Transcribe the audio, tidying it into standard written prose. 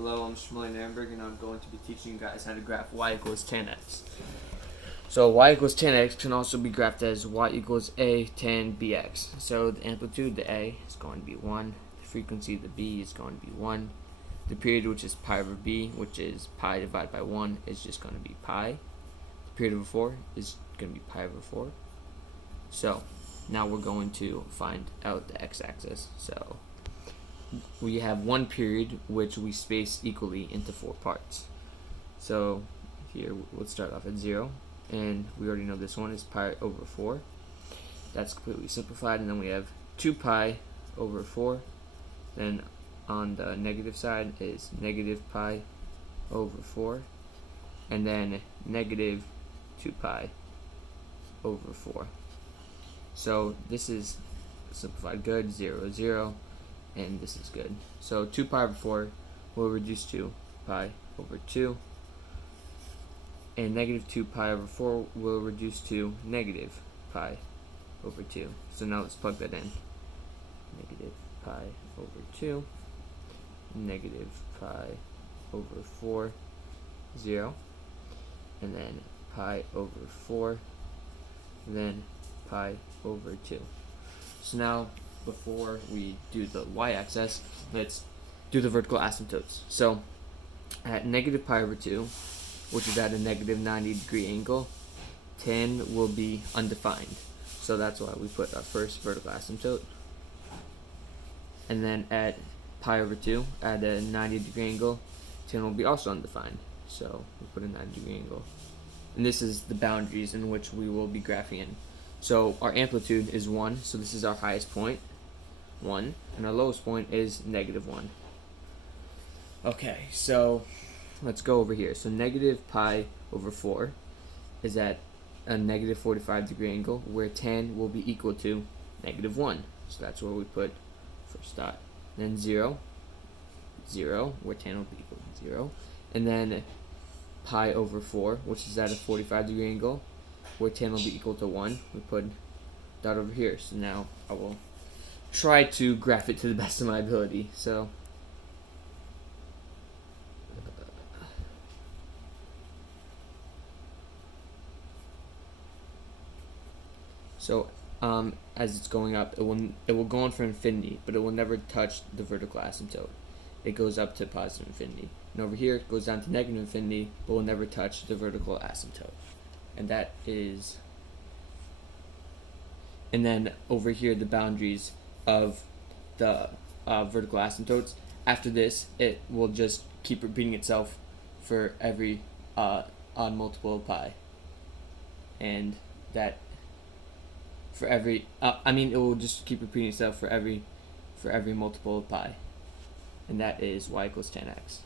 Hello, I'm Shmuel Narenberg, and I'm going to be teaching you guys how to graph y equals tan x. So y equals tan x can also be graphed as y equals a tan bx. So the amplitude, the a, is going to be 1. The frequency, the b, is going to be 1. The period, which is pi over b, which is pi divided by 1, is just going to be pi. The period over 4 is going to be pi over 4. So now we're going to find out the x-axis. So we have one period which we space equally into 4 parts. So here let's start off at 0, and we already know this one is pi over 4. That's completely simplified, and then we have 2 pi over 4. Then on the negative side is negative pi over 4, and then negative 2 pi over 4. So this is simplified good, 0, 0, and this is good. So 2 pi over 4 will reduce to pi over 2, and negative 2 pi over 4 will reduce to negative pi over 2. So now let's plug that in. Negative pi over 2, negative pi over 4, 0, and then pi over 4, then pi over 2. So now, before we do the y-axis, let's do the vertical asymptotes. So at negative pi over 2, which is at a negative 90-degree angle, tan will be undefined. So that's why we put our first vertical asymptote. And then at pi over 2, at a 90-degree angle, tan will be also undefined. So we put a 90-degree angle. And this is the boundaries in which we will be graphing in. So our amplitude is 1, so this is our highest point, 1, and our lowest point is negative 1. Okay, so let's go over here. So negative pi over 4 is at a negative 45-degree angle, where tan will be equal to negative 1. So that's where we put first dot. Then 0, 0, where tan will be equal to 0. And then pi over 4, which is at a 45-degree angle, where tan will be equal to 1. We put dot over here. So now I will try to graph it to the best of my ability. So as it's going up, it will go on for infinity, but it will never touch the vertical asymptote. It goes up to positive infinity. And over here it goes down to negative infinity, but will never touch the vertical asymptote. And that is, and then over here the boundaries of the vertical asymptotes. After this, it will just keep repeating itself for every odd multiple of pi, and that for every it will just keep repeating itself for every multiple of pi, and that is y equals tan x.